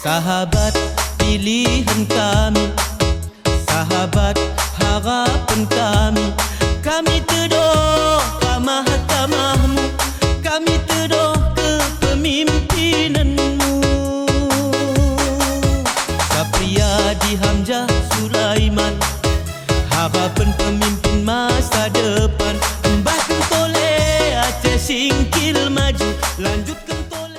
Sahabat pilihan kami, sahabat harapan kami. Kami tedoh kamah-kamahmu, kami tedoh kepemimpinanmu. Sapriyadi Hamzah Sulaiman, harapan pemimpin masa depan. Mbah Tole Aceh Singkil maju, lanjutkan Tole.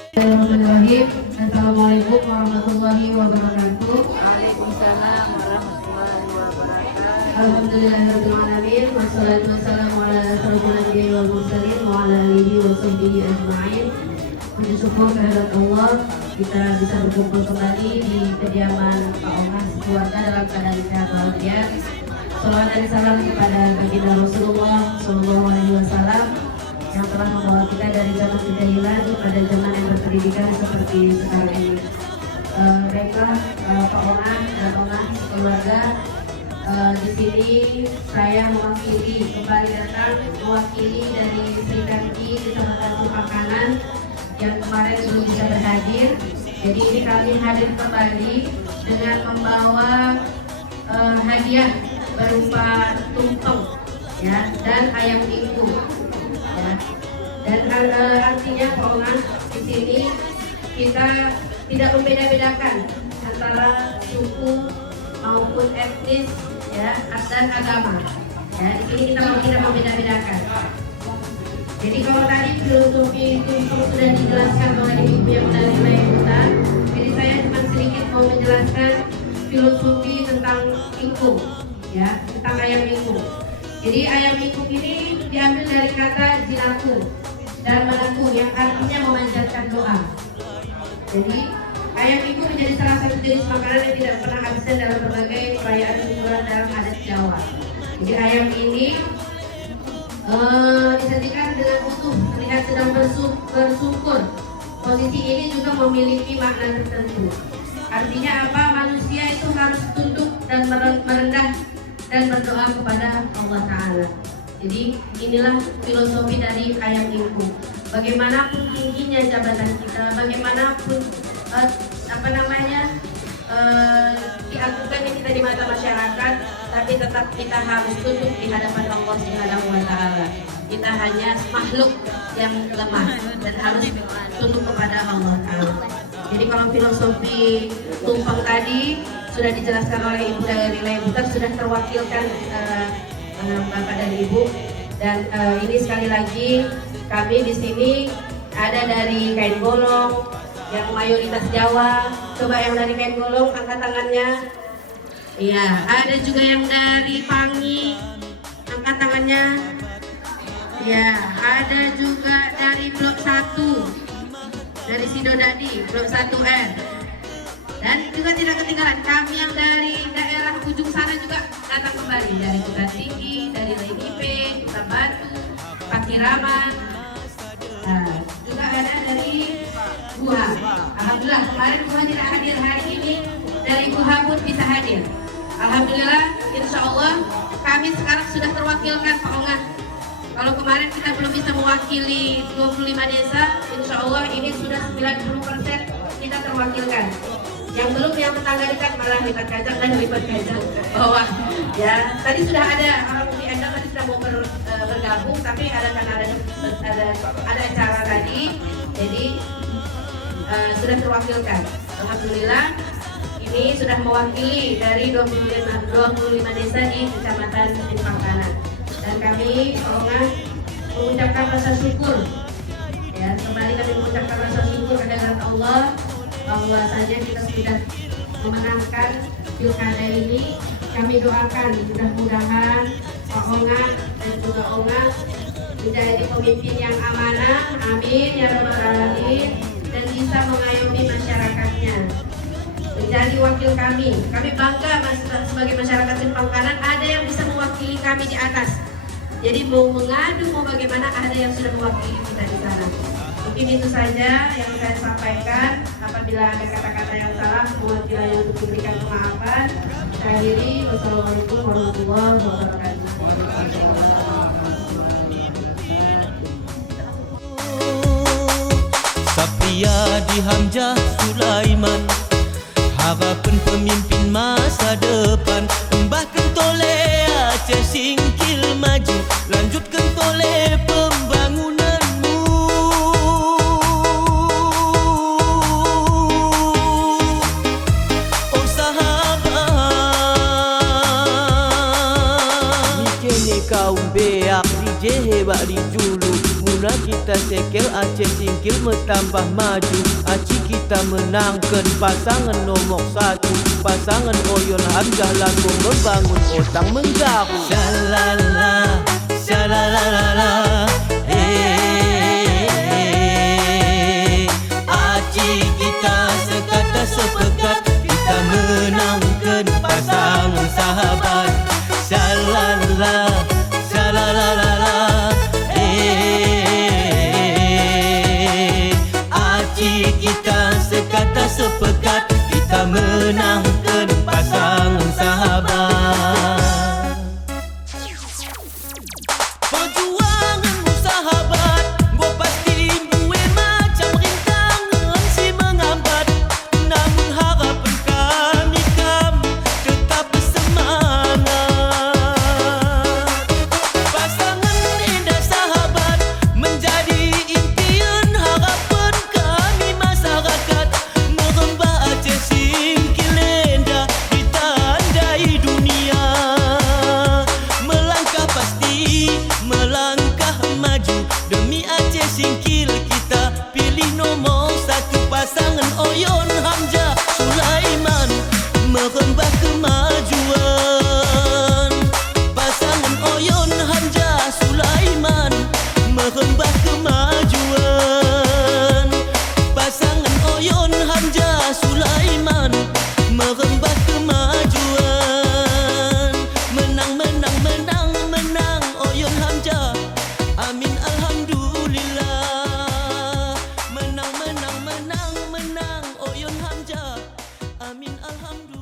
Assalamualaikum warahmatullahi wabarakatuh. Waalaikumsalam warahmatullahi wabarakatuh. Alhamdulillahirabbil alamin, wassalatu wassalamu ala asyrofil anbiya'i wal mursalin wa ala alihi wa sahbihi ajma'in. Puji syukur kehadirat Allah, kita bisa berkumpul kembali di kediaman Pak Ongas keluarga dalam keadaan sehat walafiat. Salawat dan salam kepada baginda Rasulullah sallallahu alaihi wasallam yang telah membawa kita dari zaman kejahilan pada zaman yang berpendidikan seperti sekarang ini. Baiklah, Pak Ongas dan Ongas keluarga, di sini saya kembali datang mewakili dari Sri Kandi Kecamatan Cipakanan yang kemarin belum bisa berhadir. Jadi ini kami hadir kembali dengan membawa hadiah berupa tumpeng ya, dan ayam ingkung. Ya. Dan artinya Pak Ongas, di sini kita tidak membeda-bedakan antara suku maupun etnis ya, dan agama. Ya, di sini kita tidak membeda-bedakan. Jadi kalau tadi filosofi itu sudah dijelaskan oleh ibu yang dari wilayah hutan, jadi saya cuma sedikit mau menjelaskan filosofi tentang ingkung, ya, tentang ayam ingkung. Jadi ayam ingkung ini diambil dari kata jilaku dan melaku yang artinya memanjatkan doa. Jadi ayam ingkung menjadi salah satu jenis makanan yang tidak pernah absen dalam berbagai perayaan syukuran dalam adat Jawa. Jadi ayam ini disajikan dengan utuh, terlihat sedang bersyukur. Posisi ini juga memiliki makna tertentu. Artinya apa? Manusia itu harus tunduk dan merendah dan berdoa kepada Allah Ta'ala. Jadi inilah filosofi dari ayam ingkung. Bagaimanapun tingginya jabatan kita, bagaimanapun diagukannya kita di mata masyarakat, tapi tetap kita harus tunduk di hadapan Allah Subhanahu wa Ta'ala. Kita hanya makhluk yang lemah dan harus tunduk kepada Allah Ta'ala. Jadi kalau filosofi tumpeng tadi sudah dijelaskan oleh Ibu dari wilayah hutan, sudah terwakilkan Bapak dan Ibu. Dan ini sekali lagi kami di sini ada dari kain golong yang mayoritas Jawa. Coba yang dari kain golong angkat tangannya. Iya, ada juga yang dari Pangi, angkat tangannya. Ya, ada juga dari blok 1, dari Sidodadi, blok 1R. Dan juga tidak ketinggalan kami yang dari daerah ujung sana juga datang kembali, dari Hutan Tinggi, dari Legipe, Hutan Batu, Pakiraman. Nah, juga ada dari Buha. Alhamdulillah kemarin Buha tidak hadir, hari ini dari Buha pun bisa hadir. Alhamdulillah, insya Allah kami sekarang sudah terwakilkan Pak Ongas. Kalau kemarin kita belum bisa mewakili 25 desa, insya Allah ini sudah 90% kita terwakilkan. Yang belum, yang tetangga dekat malah lipat kacang dan lipat kacang bawah. Ya, tadi sudah ada orang di Enda tadi sudah mau bergabung, tapi ada acara tadi, jadi sudah terwakilkan. Alhamdulillah. Ini sudah mewakili dari 25 desa di Kecamatan Cipakanan. Dan kami mengucapkan rasa syukur. Ya, kembali kami mengucapkan rasa syukur kehadirat Allah bahwa saja kita sudah memenangkan pilkada ini. Kami doakan mudah-mudahan Pak Ongas dan juga Ongas menjadi pemimpin yang amanah, amin ya rabbal alamin, dan bisa mengayomi masyarakatnya. Menjadi wakil kami bangga sebagai masyarakat Cipakanan ada yang bisa mewakili kami di atas. Jadi mau mengadu, mau bagaimana, ada yang sudah mewakili kita di sana. Mungkin itu saja yang saya sampaikan. Apabila ada kata-kata yang salah, mohon kiranya untuk diberikan pemaafan. Saya akhiri, wassalamualaikum warahmatullahi wabarakatuh. Sapriyadi Hamzah Sulaiman, harapan pemimpin masa depan. Embahkan toleh Aceh Singkil maju, lanjutkan toleh pembangunanmu. Oh sahabat, ni kene kaum beak rije hebat rijulu. Mula kita sekel Aceh Singkil bertambah maju. Aci kita menangkan pasangan nomor 1, pasangan Oyon Hamzah lagu membangun Otang Menggaru. Shalala, shalalala, Aci kita sekata sepekat, kita menangkan pasangan sahabat. Shalala, shalalala, kita sekata sepekat, kita menangkan pasangan sahabat. Perjuanganmu sahabat, gua pasti buat macam rintangan si mengambat. Namun harapan kami tetap bersemangat. Pasangan indah sahabat menjadi impian harapan kami masyarakat. Merembah Aceh Singkil indah ditandai dunia. Melangkah pasti, melangkah maju. Demi Aceh Singkil kita pilih nomor 1, pasangan Oyon Hamzah Sulaiman. Merembah kemajuan, pasangan Oyon Hamzah Sulaiman. Merembah kemajuan, pasangan Oyon Hamzah Sulaiman. Merembah kemajuan. Menang, menang, menang, menang Oyon Hamzah. Amin alhamdulillah. Menang, menang, menang, menang Oyon Hamzah. Amin alhamdulillah.